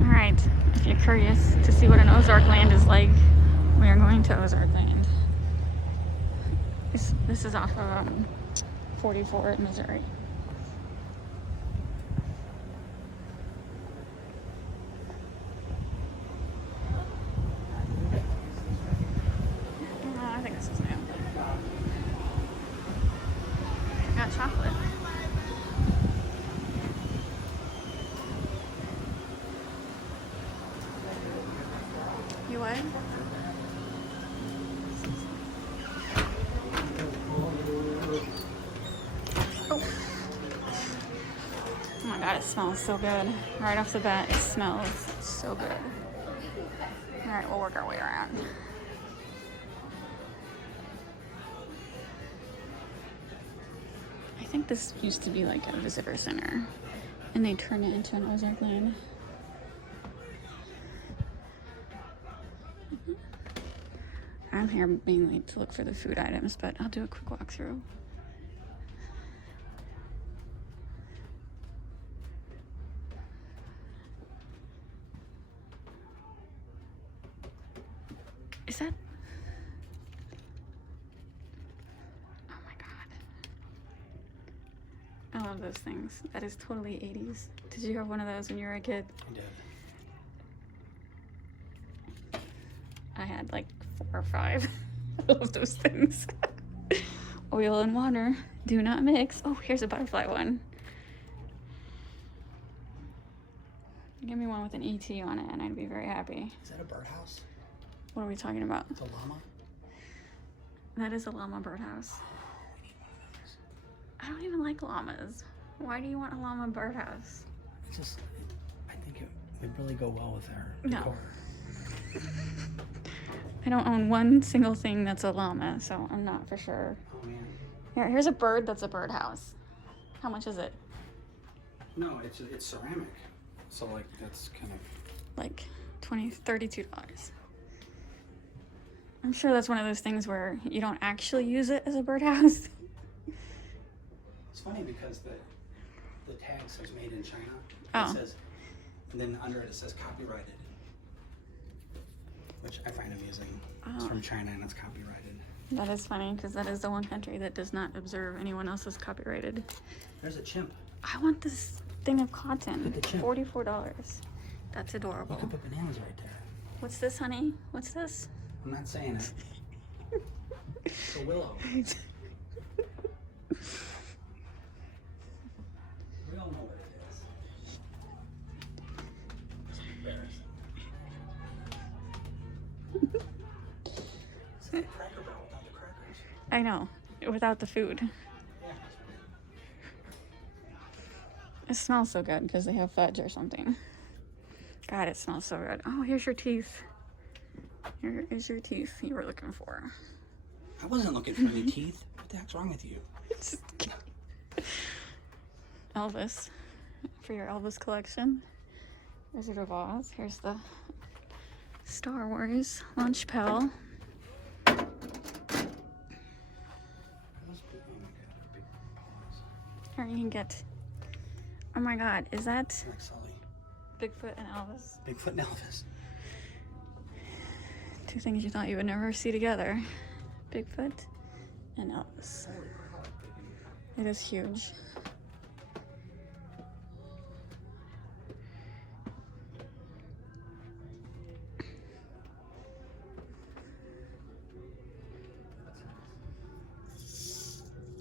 Alright, if you're curious to see what an Ozarkland is like, we are going to Ozarkland. This is off of 44 in Missouri. I think this is new. Got chocolate. You what? Oh. Oh my god, it smells so good. Right off the bat, it smells so good. Alright, we'll work our way around. I think this used to be like a visitor center, and they turned it into an Ozarkland. I'm here mainly to look for the food items, but I'll do a quick walkthrough. Is that? Oh my god. I love those things. That is totally 80s. Did you have one of those when you were a kid? I did. I had like 4 or 5. I love those things. Oil and water do not mix. Oh, here's a butterfly one. Give me one with an ET on it and I'd be very happy. Is that a birdhouse? What are we talking about? It's a llama? That is a llama birdhouse. We need one of those. I don't even like llamas. Why do you want a llama birdhouse? It's just, I think it would really go well with our No. decor. I don't own one single thing that's a llama, so I'm not for sure. Oh man. Here's a bird that's a birdhouse. How much is it? No, it's ceramic. So like that's kind of Like $32. I'm sure that's one of those things where you don't actually use it as a birdhouse. It's funny because the tag says made in China. Oh. It says, and then under it says copyrighted, which I find amusing. It's Oh. from China and it's copyrighted. That is funny because that is the one country that does not observe anyone else's copyrighted. There's a chimp. I want this thing of cotton. Look at the chimp. $44. That's adorable. You could put bananas right there. What's this, honey? What's this? I'm not saying it. It's a willow. We all know what it is. It's embarrassing. It's like a Cracker Barrel without the crackers. I know, without the food. Yeah. It smells so good because they have fudge or something. God, it smells so good. Oh, here's your teeth. Here is your teeth you were looking for. I wasn't looking for any teeth. What the heck's wrong with you? Elvis, for your Elvis collection. Wizard of Oz. Here's the Star Wars lunch pail. Here you can get. Oh my God, is that Like Sully. Bigfoot and Elvis? Bigfoot and Elvis. Two things you thought you would never see together. Bigfoot and Elvis. It is huge.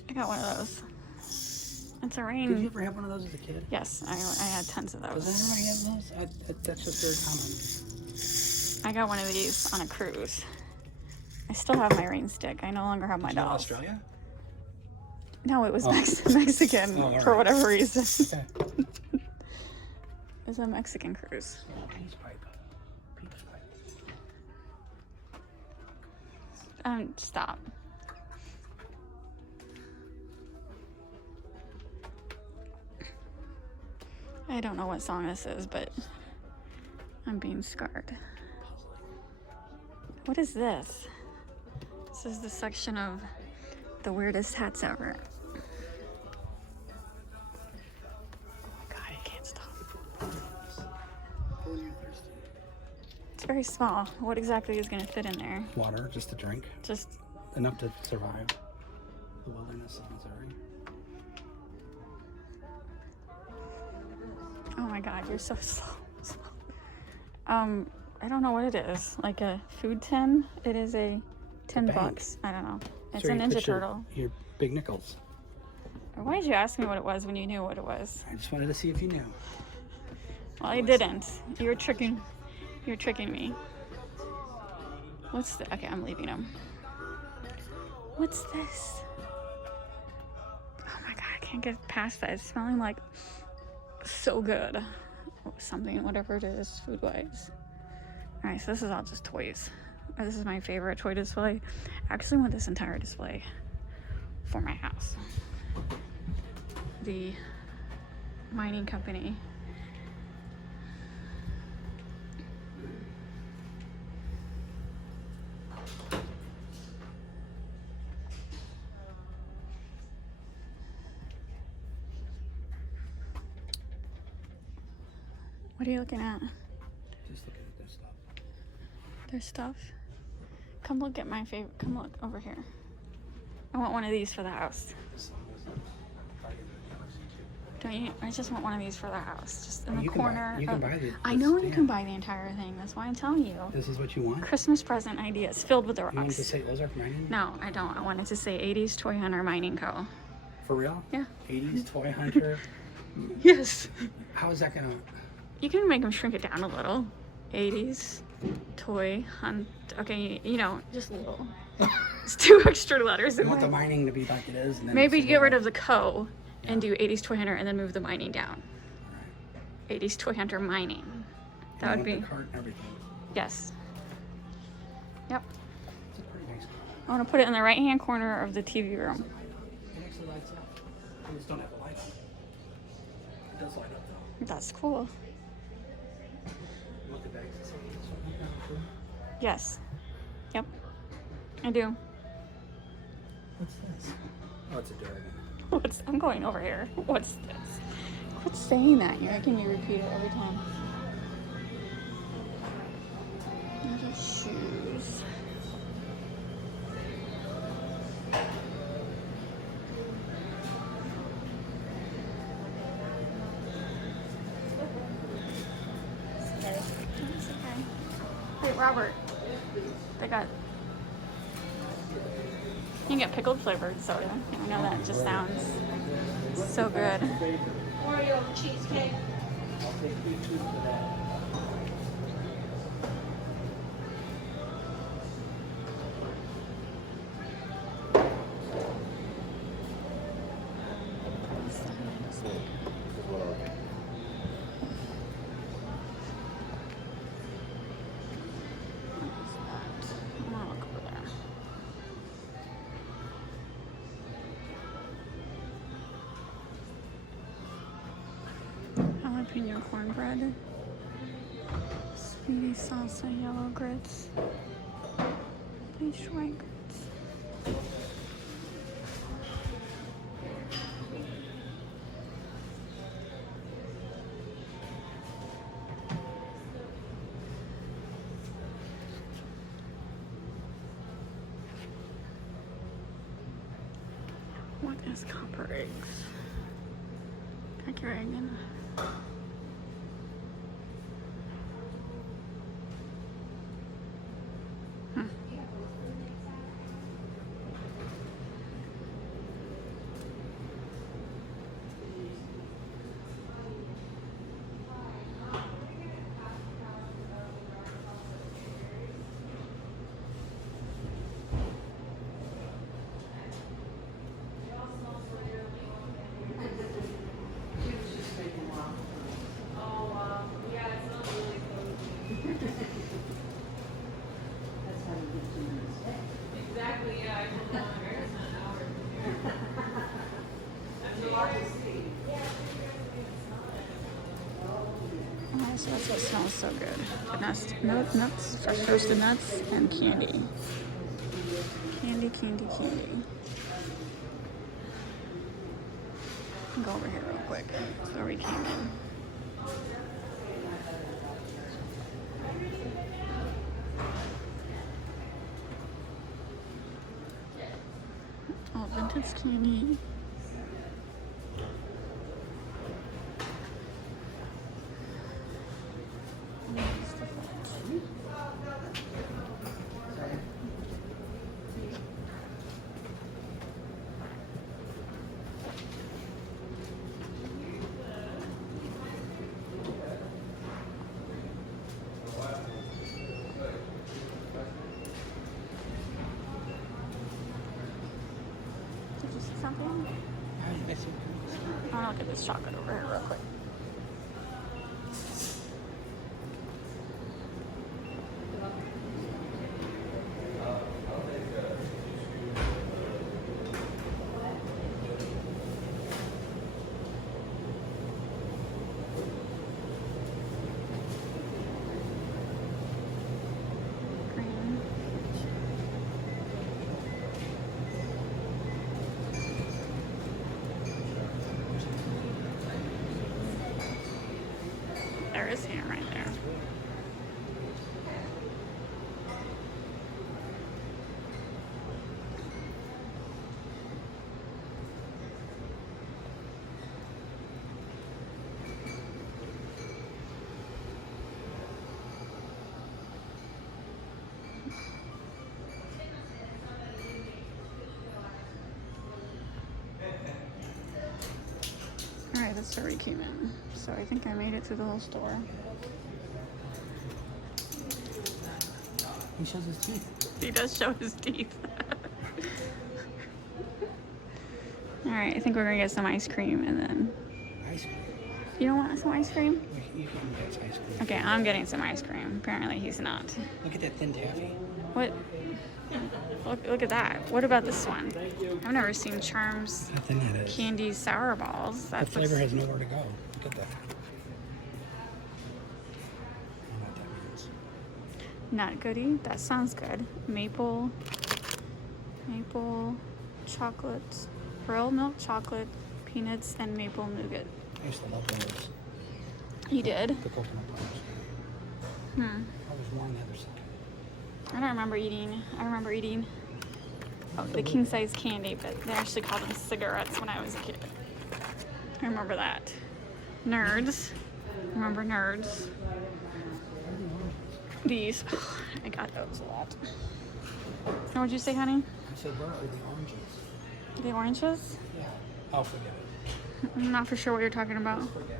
I got one of those. It's a rain. Did you ever have one of those as a kid? Yes, I had tons of those. Does everybody have those? That's just very common. I got one of these on a cruise. I still have my rain stick. I no longer have my Did you go to dolls. Australia? No, it was Oh. Mexican Oh, all for right. whatever reason. Okay. It's a Mexican cruise. Peace pipe. Peace pipe. Stop. I don't know what song this is, but I'm being scarred. What is this? This is the section of the weirdest hats ever. Oh God, I can't stop. Who It's very small. What exactly is going to fit in there? Water, just to drink. Just Enough to survive the wilderness of Missouri. oh my god, you're so slow. I don't know what it is. Like a food tin? It is a $10. I don't know. It's a Ninja Turtle. Your big nickels. Why did you ask me what it was when you knew what it was? I just wanted to see if you knew. Well, I didn't. You were tricking me. What's the... Okay, I'm leaving him. What's this? Oh my god, I can't get past that. It's smelling like so good. Something, whatever it is, food-wise. Alright, so this is all just toys. This is my favorite toy display. I actually want this entire display for my house. The mining company. What are you looking at? Just looking at their stuff. Their stuff? Come look at my favorite. Come look over here. I want one of these for the house. Don't you? I just want one of these for the house. Just in the corner. You can buy the I know stand. you can buy the entire thing. That's why I'm telling you. This is what you want? Christmas present ideas filled with the rocks. You want it to say Ozark Mining? No, I don't. I want it to say 80s Toy Hunter Mining Co. For real? Yeah. 80s Toy Hunter? Yes. How is that gonna... You can make them shrink it down a little. 80s Toy Hunt. Okay, you know, just a little. It's 2 extra letters I in want the there. mining to be like it is. And then Maybe it's get rid of the Co. and do 80s Toy Hunter and then move the mining down. Right. 80s Toy Hunter Mining. That And would with be. the cart and everything. Yes. Yep. It's a pretty nice car. I want to put it in the right hand corner of the TV room. It actually lights up. I just don't have the lights on. It does light up though. That's cool. You want the bags to say it's what you got? Yes. Yep. I do. What's this? Oh, it's a dragon. I'm going over here. What's this? Quit saying that. You're making me repeat it every time. Those are shoes. It's okay. Wait, Robert. They got... You can get pickled flavored soda. I know that just sounds so good. Oreo cheesecake. I'm gonna look over there. Jalapeno cornbread, sweetie salsa, yellow grits, bleached white grits. What is copper eggs? Pack your egg in. Oh, so that's what smells so good. Nuts, fresh roasted nuts, and candy. Candy, candy, candy. I'll go over here real quick. That's where we came in. That's candy. Did you see something? I'll get this chocolate over here real quick. Green. There is ham right there. Alright, that's where we came in. So I think I made it through the whole store. He shows his teeth. He does show his teeth. Alright, I think we're gonna get some ice cream and then... Ice cream. You don't want some ice cream? You can get ice cream. Okay, I'm getting some ice cream. Apparently he's not. Look at that thin taffy. What? Look at that. What about this one? I've never seen Charms How thin that is. candy sour balls. The That flavor looks... has nowhere to go. Look at that. I don't know what that means. Nut goodie. That sounds good. Maple chocolate, pearl milk chocolate, peanuts, and maple nougat. I used to love those. You did? The coconut bars. Hmm. I was more on the other side. I don't remember eating. The king size candy, but they actually called them cigarettes when I was a kid. I remember that. Nerds. Remember nerds? These. I got those a lot. And what'd you say, honey? I said, where are the oranges? The oranges? Yeah. I'll forget it. I'm not for sure what you're talking about. Forget it.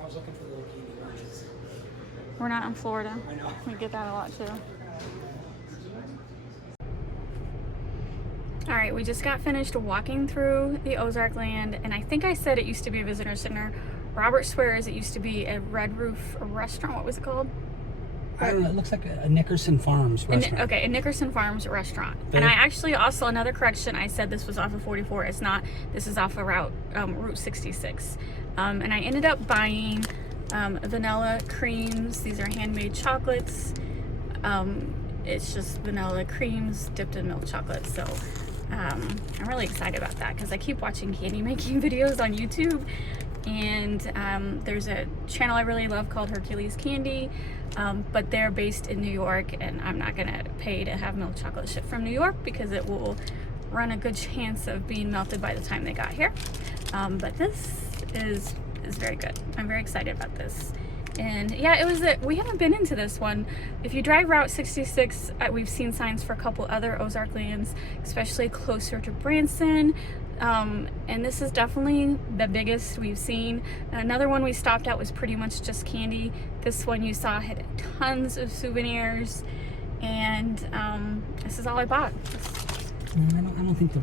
I was looking for the little candy oranges. We're not in Florida. I know. We get that a lot too. All right, we just got finished walking through the Ozarkland, and I think I said it used to be a visitor center. Robert swears it used to be a Red Roof restaurant. What was it called? I don't know. It looks like a Nickerson Farms restaurant. Okay, a Nickerson Farms restaurant. Very- And I actually also, another correction, I said this was off of 44. It's not. This is off of Route 66. And I ended up buying vanilla creams. These are handmade chocolates. It's just vanilla creams dipped in milk chocolate. So I'm really excited about that because I keep watching candy making videos on YouTube. And there's a channel I really love called Hercules Candy, but they're based in New York, and I'm not gonna pay to have milk chocolate shipped from New York because it will run a good chance of being melted by the time they got here. But this is very good. I'm very excited about this. And yeah, we haven't been into this one. If you drive Route 66, we've seen signs for a couple other Ozarklands, especially closer to Branson. And this is definitely the biggest we've seen. Another one we stopped at was pretty much just candy. This one you saw had tons of souvenirs, and this is all I bought. I don't think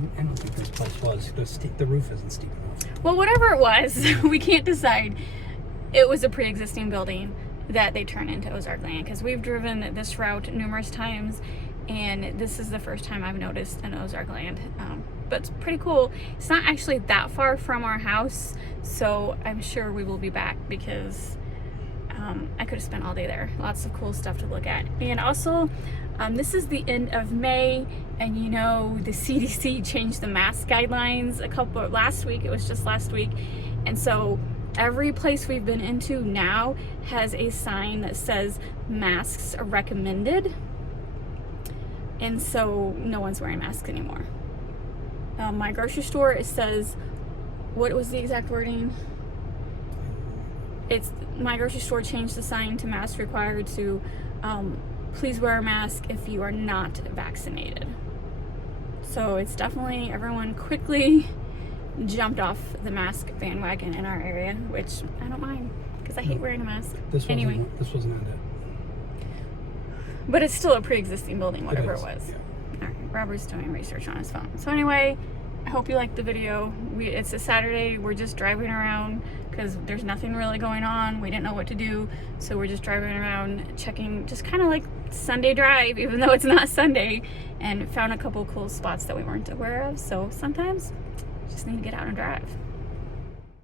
this place was. The roof isn't steep enough. Well, whatever it was, we can't decide. It was a pre-existing building that they turned into Ozarkland, because we've driven this route numerous times, and this is the first time I've noticed an Ozarkland. But it's pretty cool. It's not actually that far from our house, so I'm sure we will be back because I could have spent all day there. Lots of cool stuff to look at. And also, this is the end of May, and you know the CDC changed the mask guidelines last week. It was just last week, and so every place we've been into now has a sign that says masks are recommended, and so no one's wearing masks anymore. my grocery store, it says, what was the exact wording? It's my grocery store changed the sign to mask required to please wear a mask if you are not vaccinated. So it's definitely, everyone quickly jumped off the mask bandwagon in our area, which I don't mind because I hate wearing a mask. This anyway, wasn't it. but it's still a pre-existing building, whatever it was. Yeah. All right, Robert's doing research on his phone. So anyway, I hope you liked the video. It's a Saturday. We're just driving around because there's nothing really going on. We didn't know what to do, so we're just driving around checking, just kind of like Sunday drive, even though it's not Sunday, and found a couple cool spots that we weren't aware of. So sometimes you just need to get out and drive.